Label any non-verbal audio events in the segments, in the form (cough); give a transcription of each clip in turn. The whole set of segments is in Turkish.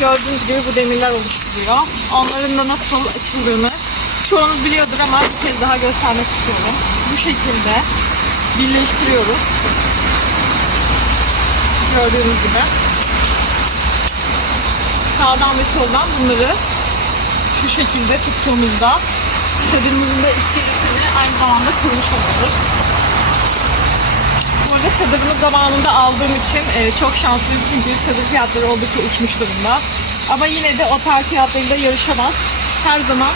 gördüğünüz gibi bu demirler oluşturuyor. Onların da nasıl açıldığını çoğunuz biliyordur ama bir kez daha göstermek istiyorum. Bu şekilde birleştiriyoruz. Gördüğünüz gibi. Sağdan ve soldan bunları şu şekilde tuttuğumuzda çadırımızın da iskelesini aynı zamanda kurmuş oluruz. Bu arada çadırımı zamanında aldığım için e, çok şanslıyım çünkü çadır fiyatları oldukça uçmuş durumda. Ama yine de otel fiyatlarıyla yarışamaz. Her zaman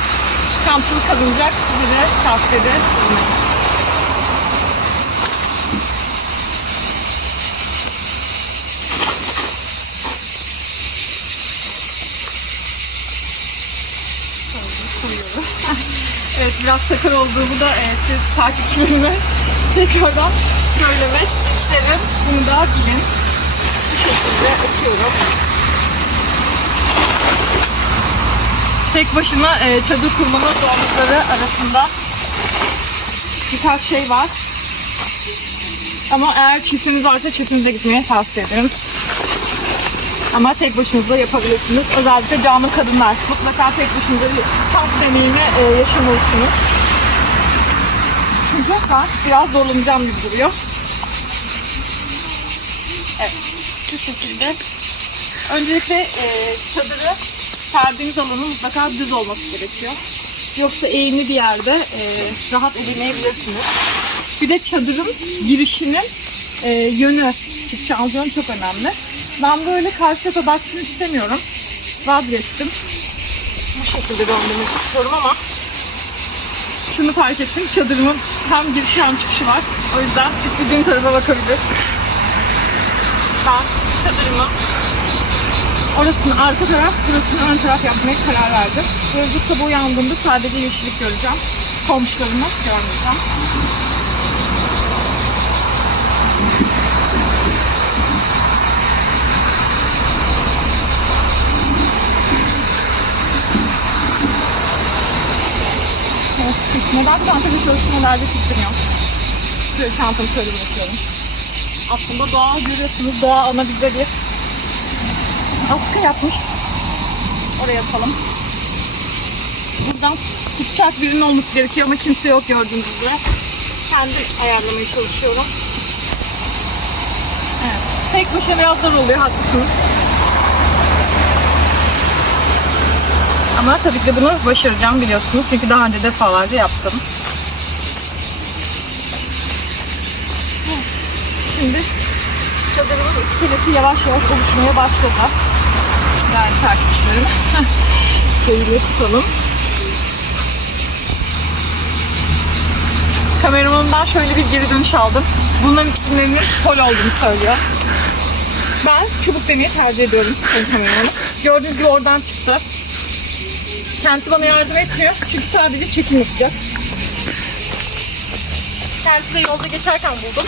kampçılık kazanacak size de bulunuyorum. koyuyorum. evet biraz sakar olduğumu da e, siz takipçilerime (laughs) tekrardan söylemek isterim. Bunu da bilin. Bu şekilde açıyorum. Tek başına e, çadır kurmanın zorlukları arasında birkaç şey var. Ama eğer çiftiniz varsa çiftinize gitmeye tavsiye ederim. Ama tek başınıza yapabilirsiniz. Özellikle canlı kadınlar. Mutlaka tek başınıza bir kamp deneyimi e, yaşamalısınız. Çünkü biraz zorlanacağım gibi duruyor. Evet. Şu şekilde. Öncelikle e, çadırı serdiğiniz alanın mutlaka düz olması gerekiyor. Yoksa eğimli bir yerde e, rahat edemeyebilirsiniz. Bir de çadırın girişinin e, yönü, şanziyonu çok önemli. Ben böyle karşı tarafa baksın istemiyorum. Vazgeçtim. Bu şekilde döndürmek istiyorum ama şunu fark ettim. Çadırımın hem girişi hem çıkışı var. O yüzden istediğim tarafa bakabilir. Ben çadırımı orasını arka taraf, burasını ön taraf yapmaya karar verdim. Böylece sabah uyandığımda sadece yeşillik göreceğim. Komşularımı görmeyeceğim. Evet, Neden çantamı çalışmalarda tutturuyorum? Şöyle çantamı şöyle bırakıyorum. Aslında doğa görüyorsunuz. Doğa ona bize bir askı yapmış. Oraya yapalım. Buradan tutacak birinin olması gerekiyor ama kimse yok gördüğünüz üzere. Kendi ayarlamaya çalışıyorum. Evet. Tek başına biraz zor oluyor haklısınız. Ama tabii ki bunu başaracağım biliyorsunuz. Çünkü daha önce defalarca yaptım. Şimdi çadırımın iskeleti yavaş yavaş oluşmaya başladı. Yani takipçilerim. (laughs) Şöyle tutalım. Kameramanımdan şöyle bir geri dönüş aldım. Bunların isimlerinin pol olduğunu söylüyor. Ben çubuk demeyi tercih ediyorum kameramanım. Gördüğünüz gibi oradan çıktı. Kendisi bana yardım etmiyor. Çünkü sadece çekim yapacak. Kendisi de yolda geçerken buldum.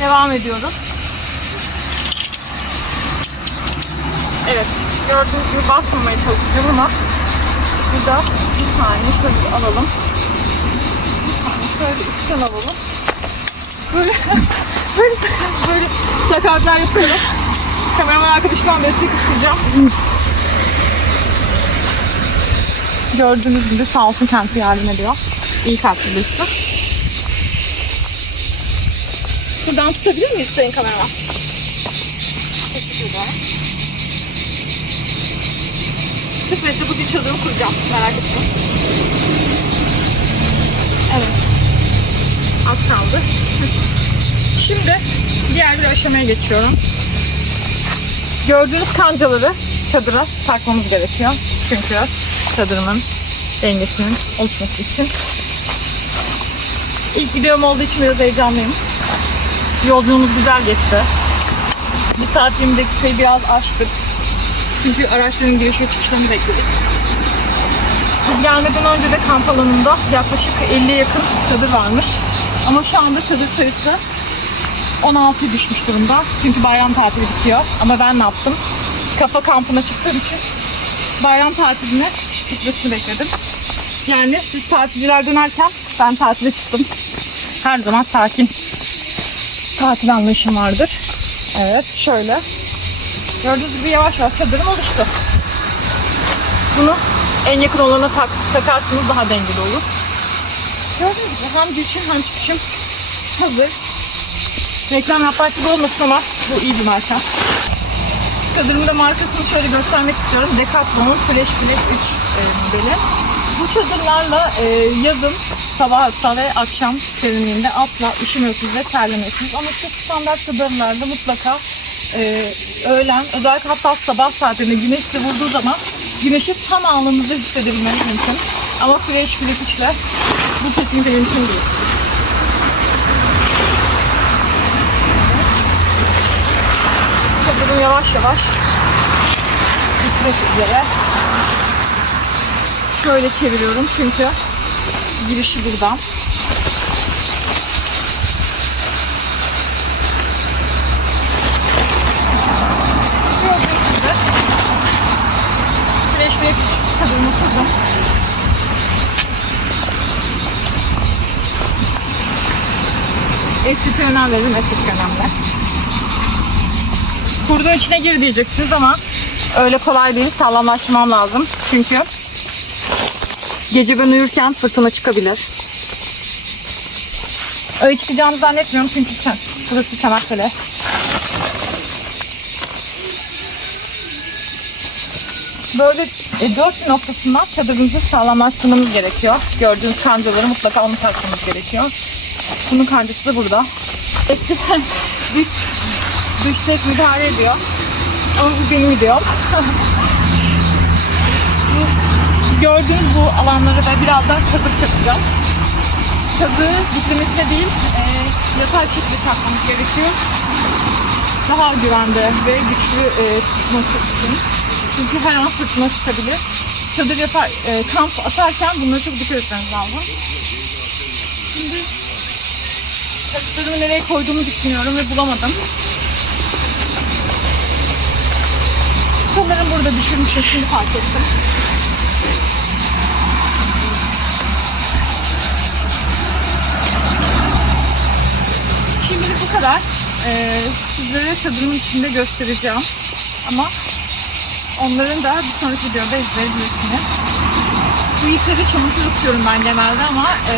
Devam ediyoruz. Evet. Gördüğünüz gibi basmamaya çalışacağım ama burada bir saniye şöyle alalım. Bir saniye şöyle üstten alalım. Böyle (laughs) böyle böyle sakarlar yapıyorum. Kameraman arkadaşımdan destek isteyeceğim. Gördüğünüz gibi sağ olsun kendisi yardım ediyor. İyi kalpli birisi. Buradan tutabilir miyiz sayın kameraman? Kısmetse bu bir çadırı kuracağım. Merak etmeyin. Evet. Az kaldı. Şimdi diğer bir aşamaya geçiyorum. Gördüğünüz kancaları çadıra takmamız gerekiyor. Çünkü çadırımın dengesinin oluşması için. İlk videom olduğu için biraz heyecanlıyım. Yolculuğumuz güzel geçti. 1 saat 20 dakikayı biraz aştık. Çünkü araçların giriş ve çıkışlarını bekledik. Biz gelmeden önce de kamp alanında yaklaşık 50'ye yakın çadır varmış. Ama şu anda çadır sayısı 16'ya düşmüş durumda. Çünkü bayram tatili bitiyor. Ama ben ne yaptım? Kafa kampına çıktığım için bayram tatiline bitmesini bekledim. Yani siz tatilciler dönerken ben tatile çıktım. Her zaman sakin tatil anlayışım vardır. Evet şöyle. Gördüğünüz gibi yavaş yavaş çadırım oluştu. Bunu en yakın olana tak, takarsınız daha dengeli olur. Gördüğünüz gibi hem girişim hem çıkışım hazır. Reklam yapmak gibi olmasın ama bu iyi bir marka. Çadırımın da markasını şöyle göstermek istiyorum. Decathlon'un Flash Flash 3 e, modeli. Bu çadırlarla e, yazın sabah hatta ve akşam serinliğinde asla üşümüyorsunuz ve terlemiyorsunuz. Ama çok standart çadırlarda mutlaka e, öğlen özellikle hatta sabah saatinde güneş size vurduğu zaman güneşi tam alnınızda hissedebilmeniz mümkün. Ama 3 ile bu kesinlikle mümkün değil. Çadırım yavaş yavaş bitmek üzere. Şöyle çeviriyorum çünkü girişi buradan. Flash bir çadırımı kurdum. Estetik önem verin, estetik önemli. Kurduğun içine gir diyeceksiniz ama öyle kolay değil. Sağlamlaştırmam lazım. Çünkü gece ben uyurken fırtına çıkabilir. Öyle çıkacağını zannetmiyorum çünkü sen, burası Çanakkale. Böyle e, dört noktasından çadırınızı sağlamlaştırmanız gerekiyor. Gördüğünüz kancaları mutlaka onu takmanız gerekiyor. Bunun kancası da burada. Eskiden (laughs) dış tek müdahale ediyor. Ama bu benim videom. Gördüğünüz bu alanları da birazdan çadır çakacağım. Çadırı diklemesine değil, e, yatay şekilde takmamız gerekiyor. Daha güvende ve güçlü e, tutması için. Çünkü her an fırtına çıkabilir. Çadır yapar, e, kamp atarken bunlara çok dikkat etmeniz lazım. Şimdi çadırımı nereye koyduğumu düşünüyorum ve bulamadım. Sanırım burada düşürmüşüm, şimdi fark ettim. Şimdilik bu kadar. Ee, sizlere çadırımın içinde göstereceğim. Ama onların da bir sonraki videoda izleyebilirsiniz. Bu ipleri çamaşır tutuyorum ben genelde ama e,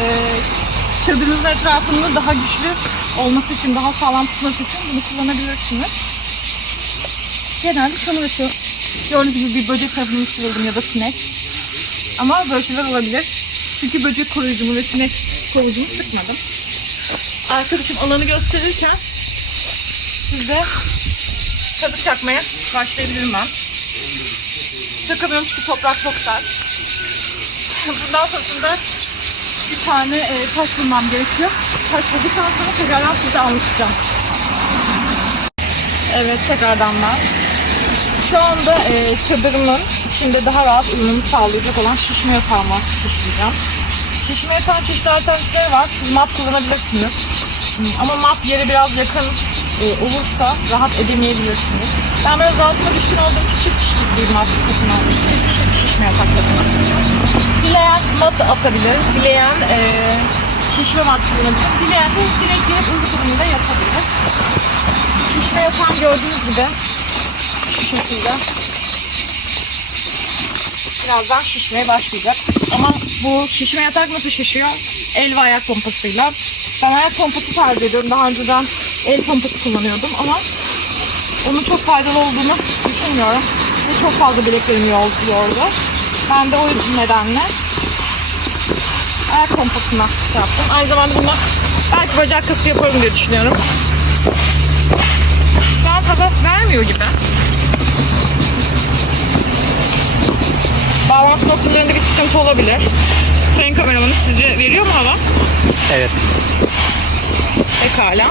çadırınızın etrafında daha güçlü olması için, daha sağlam tutması için bunu kullanabilirsiniz. Genelde çamaşır. Gördüğünüz gibi bir böcek tarafını sürüldüm ya da sinek. Ama böyle şeyler olabilir. Çünkü böcek koruyucumu ve sinek kovucumu sıkmadım. Arkadaşım alanı gösterirken siz de çadır çakmaya başlayabilirim ben. Çakamıyorum çünkü toprak çok sert. Bundan sonrasında bir tane e, taş bulmam gerekiyor. Taş bulduktan sonra tekrardan size anlatacağım. Evet tekrardan ben. Şu anda e, çadırımın içinde daha rahat uyumamı sağlayacak olan şişme yatağımı şişireceğim. Şişme yatağın çeşitli alternatifleri var. Siz mat kullanabilirsiniz. Ama mat yere biraz yakın e, olursa rahat edemeyebilirsiniz. Ben biraz rahatıma düşkün olduğum için çift bir mat satın almıştım. Çift şişme yatak. Dileyen mat atabilir. Dileyen e, şişme mat kullanabilir. Dileyen de direkt gelip ılık durumunda yatabilir. Şişme yatağım gördüğünüz gibi şu şekilde birazdan şişmeye başlayacak. Ama bu şişme yatak nasıl şişiyor? El ve ayak pompasıyla. Ben ayak pompası tercih ediyorum. Daha önceden el pompası kullanıyordum ama onun çok faydalı olduğunu düşünmüyorum. Ve çok fazla bileklerimi yordu. Ben de o yüzden nedenle ayak pompasına şey yaptım. Aynı zamanda bununla belki bacak kası yaparım diye düşünüyorum. An hava vermiyor gibi. Bağlantı noktalarında bir sıkıntı olabilir. Sayın kameramanı sizce veriyor mu hava? Evet. Pekala.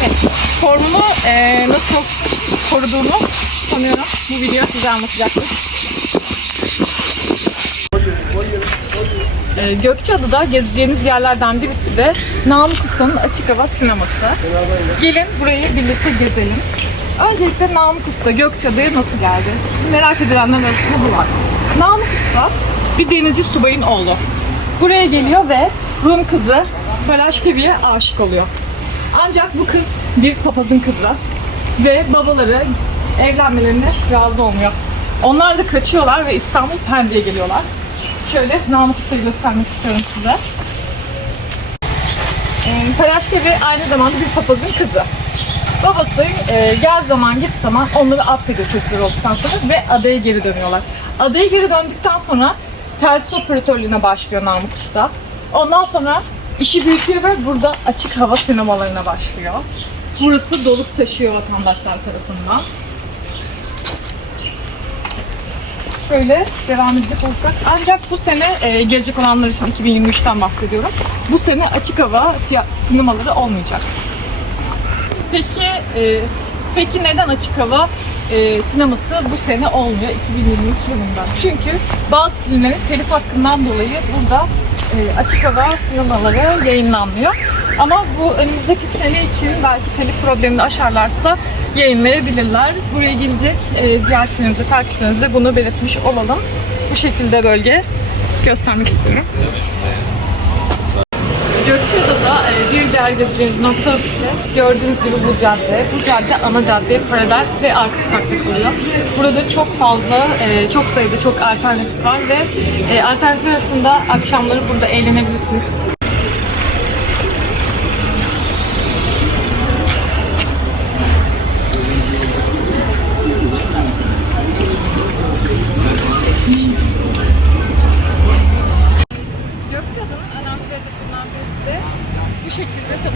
Evet. Formumu eee, nasıl koruduğumu sanıyorum bu video size anlatacaktır. Ee, Gökçeada'da gezeceğiniz yerlerden birisi de Namık Usta'nın açık hava sineması. Gelin burayı birlikte gezelim. Öncelikle Namık Usta Gökçeada'ya nasıl geldi? Merak edilenler arasında bu var. Namık Usta bir denizci subayın oğlu. Buraya geliyor ve Rum kızı Başkevi'ye aşık oluyor. Ancak bu kız bir papazın kızı ve babaları evlenmelerine razı olmuyor. Onlar da kaçıyorlar ve İstanbul Pendik'e geliyorlar. Şöyle Namık Usta'yı göstermek istiyorum size. Ee, Palaşkevi aynı zamanda bir papazın kızı. Babası e, gel zaman git zaman onları affediyor çocuklar olduktan sonra ve adaya geri dönüyorlar. Adaya geri döndükten sonra tersi operatörlüğüne başlıyor Namık Usta. Ondan sonra işi büyütüyor ve burada açık hava sinemalarına başlıyor. Burası dolup taşıyor vatandaşlar tarafından. Şöyle devam edecek olursak. Ancak bu sene e, gelecek olanlar için 2023'ten bahsediyorum. Bu sene açık hava sinemaları olmayacak. Peki e, peki neden açık hava e, sineması bu sene olmuyor 2023 yılında? Çünkü bazı filmlerin telif hakkından dolayı burada e, açık hava sinemaları yayınlanmıyor. Ama bu önümüzdeki sene için belki telif problemini aşarlarsa yayınlayabilirler. Buraya gelecek e, ziyaretçilerimize, takipçilerimize bunu belirtmiş olalım. Bu şekilde bölge göstermek istiyorum. Gökçeada'da e, bir diğer gezeceğiniz nokta ise gördüğünüz gibi bu cadde. Bu cadde ana caddeye paralel ve arka sokakta kalıyor. Burada çok fazla, e, çok sayıda çok alternatif var ve e, alternatif arasında akşamları burada eğlenebilirsiniz.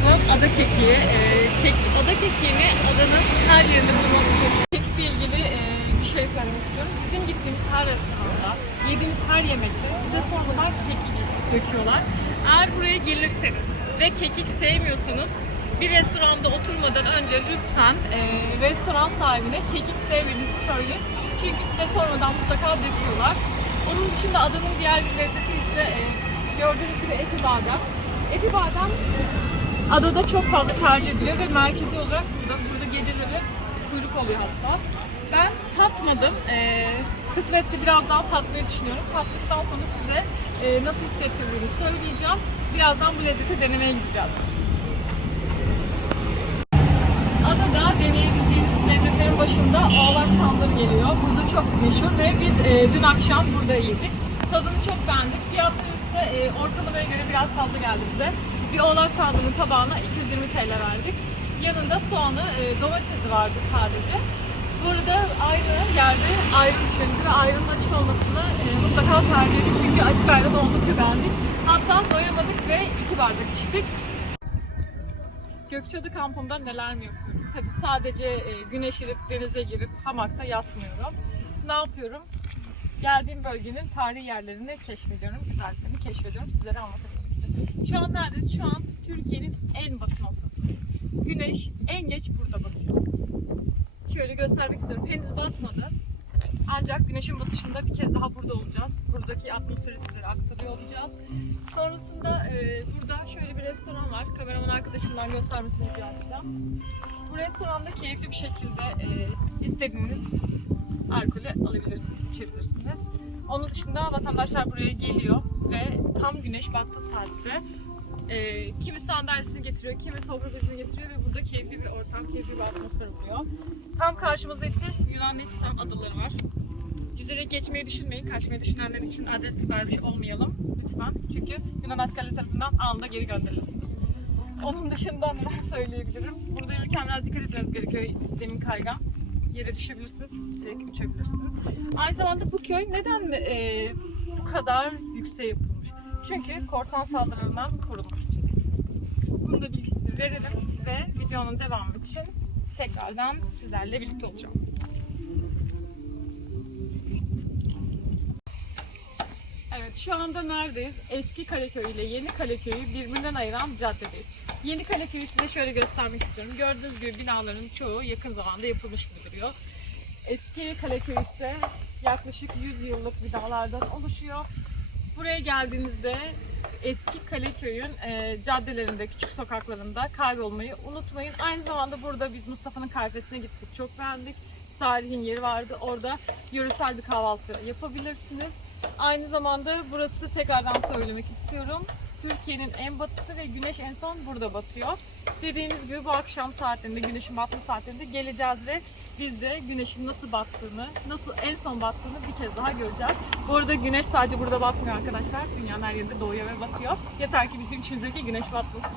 Satılan ada kekiği. Ee, kek, ada kekiğini adanın her yerinde gerekiyor. Kekikle ilgili e, bir şey söylemek istiyorum. Bizim gittiğimiz her restoranda, yediğimiz her yemekte bize sonradan kekik döküyorlar. Eğer buraya gelirseniz ve kekik sevmiyorsanız bir restoranda oturmadan önce lütfen e, restoran sahibine kekik sevmediğinizi söyleyin. Çünkü size sonradan mutlaka döküyorlar. Onun dışında adanın diğer bir lezzeti ise e, gördüğünüz gibi eti badem. Eti badem adada çok fazla tercih ediliyor ve merkezi olarak burada, burada geceleri kuyruk oluyor hatta. Ben tatmadım. Ee, kısmetse biraz daha tatmayı düşünüyorum. Tattıktan sonra size e, nasıl hissettirdiğini söyleyeceğim. Birazdan bu lezzeti denemeye gideceğiz. Adada deneyebileceğiniz lezzetlerin başında oğlak tandır geliyor. Burada çok meşhur ve biz e, dün akşam burada yedik. Tadını çok beğendik. Fiyatları ise e, ortalamaya göre biraz fazla geldi bize. Bir oğlak tandırının tabağına 220 TL verdik. Yanında soğanı, e, domatesi vardı sadece. Bu arada aynı yerde ayran içmemizi ve ayranın açık olmasını e, mutlaka tercih edin. Çünkü açık ayran oldukça beğendik. Hatta doyamadık ve iki bardak içtik. Gökçeada kampında neler mi yapıyorum? Tabii sadece e, güneşlenip denize girip hamakta yatmıyorum. Ne yapıyorum? Geldiğim bölgenin tarihi yerlerini keşfediyorum, güzelliklerini keşfediyorum, sizlere için. Şu an neredeyiz? Şu an Türkiye'nin en batı noktasındayız. Güneş en geç burada batıyor. Şöyle göstermek istiyorum. Henüz batmadı. Ancak güneşin batışında bir kez daha burada olacağız. Buradaki atmosferi size aktarıyor olacağız. Sonrasında e, burada şöyle bir restoran var. Kameraman arkadaşımdan göstermesini rica edeceğim. Bu restoranda keyifli bir şekilde e, istediğiniz alkolü alabilirsiniz, içebilirsiniz. Onun dışında vatandaşlar buraya geliyor ve tam güneş battığı saatte e, kimi sandalyesini getiriyor, kimi sofra bezini getiriyor ve burada keyifli bir ortam, keyifli bir atmosfer oluyor. Tam karşımızda ise Yunanistan adaları var. Yüzerek geçmeyi düşünmeyin. Kaçmayı düşünenler için adres vermiş olmayalım lütfen. Çünkü Yunan askerleri tarafından anında geri gönderirsiniz. Onun dışında neler söyleyebilirim? Burada yürürken biraz dikkat etmeniz gerekiyor. Zemin kaygan. Yere düşebilirsiniz, direkt uçabilirsiniz. Aynı zamanda bu köy neden e, bu kadar yükseğe yapılmış? Çünkü korsan saldırılarından korunmak için. Bunun da bilgisini verelim ve videonun devamı için tekrardan sizlerle birlikte olacağım. Evet şu anda neredeyiz? Eski Kaleköy ile Yeni Kaleköy'ü birbirinden ayıran caddedeyiz. Yeni Kaleköy'ü size şöyle göstermek istiyorum. Gördüğünüz gibi binaların çoğu yakın zamanda yapılmış gibi duruyor. Eski Kaleköy ise yaklaşık 100 yıllık binalardan oluşuyor. Buraya geldiğinizde eski Kaleköy'ün e, caddelerinde, küçük sokaklarında kaybolmayı unutmayın. Aynı zamanda burada biz Mustafa'nın kahvesine gittik. Çok beğendik. Salih'in yeri vardı. Orada yöresel bir kahvaltı yapabilirsiniz. Aynı zamanda burası tekrardan söylemek istiyorum. Türkiye'nin en batısı ve güneş en son burada batıyor. Dediğimiz gibi bu akşam saatlerinde, güneşin batma saatlerinde geleceğiz ve biz de güneşin nasıl battığını, nasıl en son battığını bir kez daha göreceğiz. Bu arada güneş sadece burada batmıyor arkadaşlar. Dünyanın her yerinde doğuyor ve batıyor. Yeter ki bizim içimizdeki güneş batmasın.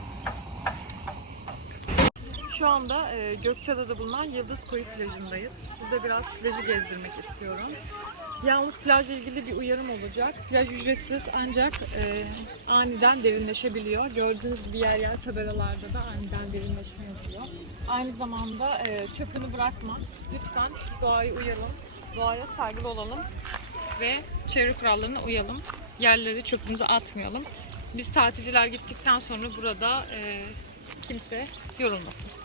Şu anda e, Gökçeada'da bulunan Yıldız Koyu plajındayız. Size biraz plajı gezdirmek istiyorum. Yalnız plajla ilgili bir uyarım olacak. Plaj ücretsiz ancak e, aniden derinleşebiliyor. Gördüğünüz gibi yer yer tabelalarda da aniden derinleşme yazıyor. Aynı zamanda e, çöpünü bırakma. Lütfen doğayı uyalım. Doğaya saygılı olalım. Ve çevre kurallarına uyalım. Yerleri çöpümüzü atmayalım. Biz tatilciler gittikten sonra burada e, kimse yorulmasın.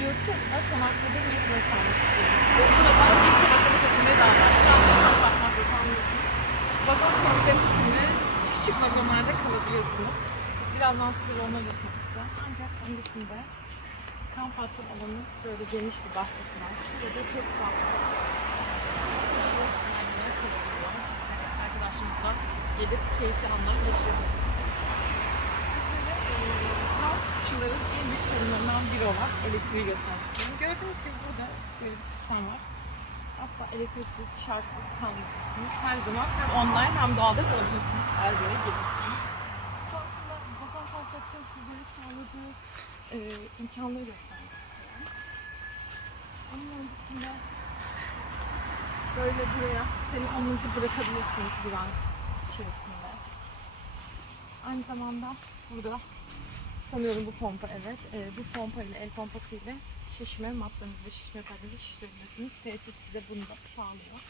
Gökçeada'da konaklada bir istiyorum size. Burada bir konaklama seçeneği daha var. Şu anda bakmak yok anlıyorsunuz. Vagon konseptinde küçük vagonlarda kalabiliyorsunuz. Birazdan size yapmak istiyorum. Ancak öncesinde kamp atma alanı böyle geniş bir bahçesi var. Burada çok fazla. Arkadaşımızla gelip keyifli anlar geçirebilirsiniz. Sizlere kampçıların en büyük sorunlarından biri olan elektriği göstermek istiyorum. Gördüğünüz gibi burada böyle bir sistem var. Asla elektriksiz, şartsız kalmayacaksınız. Her zaman hem online hem doğada kalabilirsiniz. Her yere gelirsiniz. Sonrasında Bakan Konsept'in sizlere sağladığı eee imkanları göstermek istiyorum. Onun öncesinde böyle buraya telefonunuzu bırakabilirsiniz güven içerisinde. Aynı zamanda burada sanıyorum bu pompa evet. Ee, bu pompa ile el pompası ile şişme matlarınızı, şişme kalbinizi şişirebilirsiniz. Tesis size bunu da sağlıyor.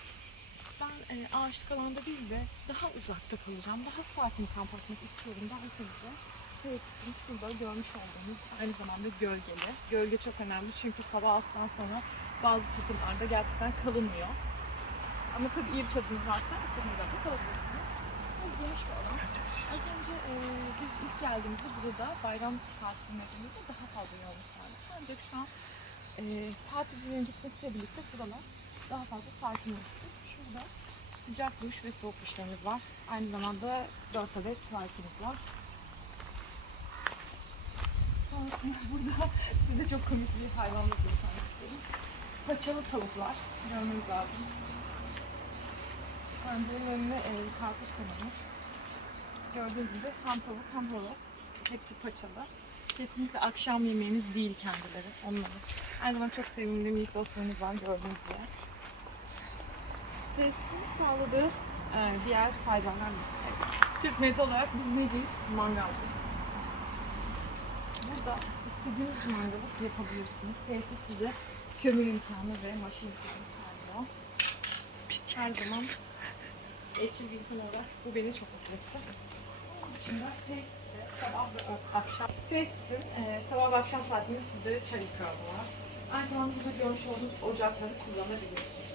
Ben e, ağaçlık alanda değil de daha uzakta kalacağım. Daha sakin kamp atmak istiyorum. Daha hızlı. Tesisin şurada görmüş olduğunuz aynı zamanda gölgeli. Gölge çok önemli çünkü sabah alttan sonra bazı çadırlarda gerçekten kalınıyor. Ama tabii iyi bir çadırınız varsa istediğiniz yerde kalabilirsiniz. Bu geniş bir alan. Az önce e, biz ilk geldiğimizde burada bayram tatillerinde daha fazla yoğunluk vardı. Ancak şu an e, tatilcilerin gitmesiyle birlikte buralar daha fazla sakinleşti. Şurada sıcak duş ve soğuk duşlarımız var. Aynı zamanda 4 adet tuvaletimiz var. Sonrasında (laughs) burada size çok komik bir hayvanla istiyorum. Paçalı tavuklar. Görmeniz lazım. Pencerenin önüne e, karpuz konulmuş. Gördüğünüz gibi hem tavuk hem horoz. Hepsi paçalı. Kesinlikle akşam yemeğiniz değil kendileri. Onları. Aynı zamanda çok sevimli minik dostlarımız var gördüğünüz gibi. Tesisin sağladığı e, diğer faydalar mesela. Türk neti olarak biz neciyiz? Mangalcıyız. Burada istediğiniz mangalı yapabilirsiniz. Tesis size kömür imkanı ve maşin imkanı sağlıyor. Her zaman etçil bir insan olarak bu beni çok mutlu etti. Tesiste sabah ve akşam tesisin e, sabah akşam saatinde sizlere çay ikramı var. Aynı zamanda burada görmüş olduğunuz ocakları kullanabiliyorsunuz.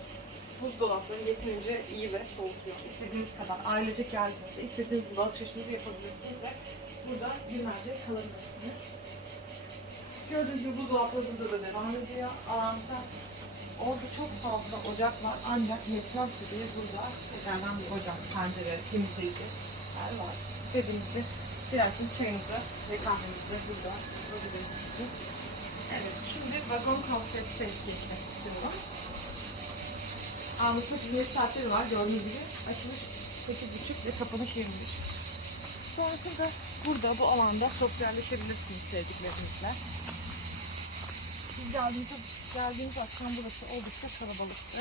Buzdolapları yeterince iyi ve soğutuyor. İstediğiniz kadar ailecek geldiğinizde istediğiniz gibi alışverişinizi yapabilirsiniz ve burada günlerce kalabilirsiniz. Gördüğünüz gibi buzdolapları burada da devam ediyor. Alanda Orada çok fazla ocak var ancak yetmez diye burada tekrardan bir ocak, pencere, temizleyici yer var. Dediğimizde dilerseniz çayınızı ve kahvenizi burada yapabilirsiniz. Evet, şimdi vagon konsepte geçmek istiyorum. Anlaşma hizmet saatleri var gördüğünüz gibi. Açılış 8.30 ve kapanış 21. Sonrasında burada bu alanda sosyalleşebilirsiniz sevdiklerinizle. Biz geldiğimizde, geldiğimiz akşam burası oldukça kalabalıktı.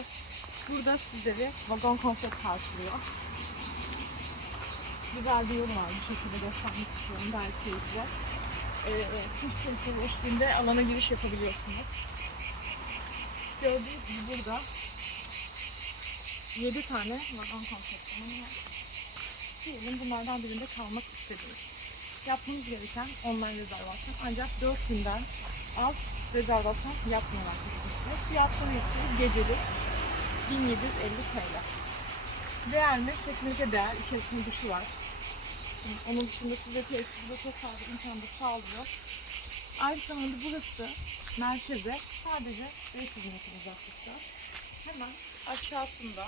Burada sizleri vagon konsept karşılıyor. Güzel bir yolu var bu şekilde göstermek istiyorum belki keyifli. Ee, kuş sesinin eşliğinde alana giriş yapabiliyorsunuz. Gördüğünüz gibi burada 7 tane vagon konseptimiz var. Diyelim bunlardan birinde kalmak istediniz. Yapmanız gereken online rezervasyon ancak 4 günden az rezervasyon yapmıyorlar kesinlikle. Fiyatları ise gecelik 1750 TL. Değer mi? Kesinlikle değer. İçerisinde duşu var. Onun dışında size tesisinde çok fazla imkanı sağlıyor. Aynı zamanda burası merkeze sadece 500 metre uzaklıkta. Hemen aşağısında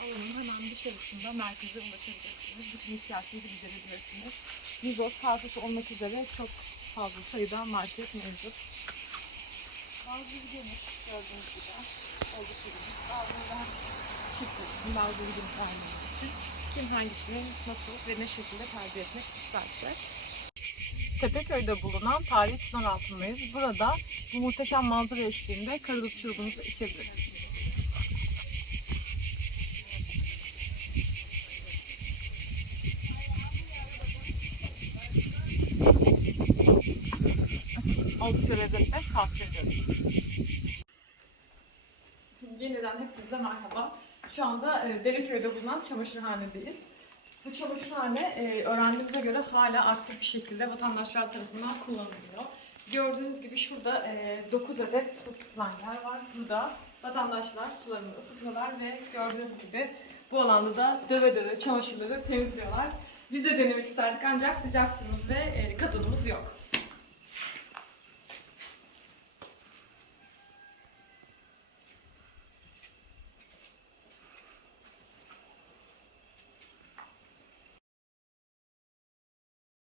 alanın hemen dışarısında merkeze ulaşabilirsiniz. Bütün ihtiyaçlarınızı giderebilirsiniz. Migros, Carrefour olmak üzere çok fazla sayıda market mevcut. Bazıları geniş gördüğünüz gibi oldukça geniş. Bazıları çift bazıları geniş için. Kim hangisini nasıl ve ne şekilde tercih etmek isterse. Tepeköy'de bulunan tarihi çınar altındayız. Burada bu muhteşem manzara eşliğinde karılık çırpınızı içebilirsiniz. Oldukça lezzetli tavsiye ediyorum. Yeniden hepinize merhaba. Şu anda e, Dereköy'de bulunan çamaşırhanedeyiz. Bu çamaşırhane e, öğrendiğimize göre hala aktif bir şekilde vatandaşlar tarafından kullanılıyor. Gördüğünüz gibi şurada e, 9 adet su ısıtılan var. Burada vatandaşlar sularını ısıtıyorlar ve gördüğünüz gibi bu alanda da döve döve çamaşırları temizliyorlar. Biz de denemek isterdik ancak sıcak suyumuz ve e, kazanımız yok.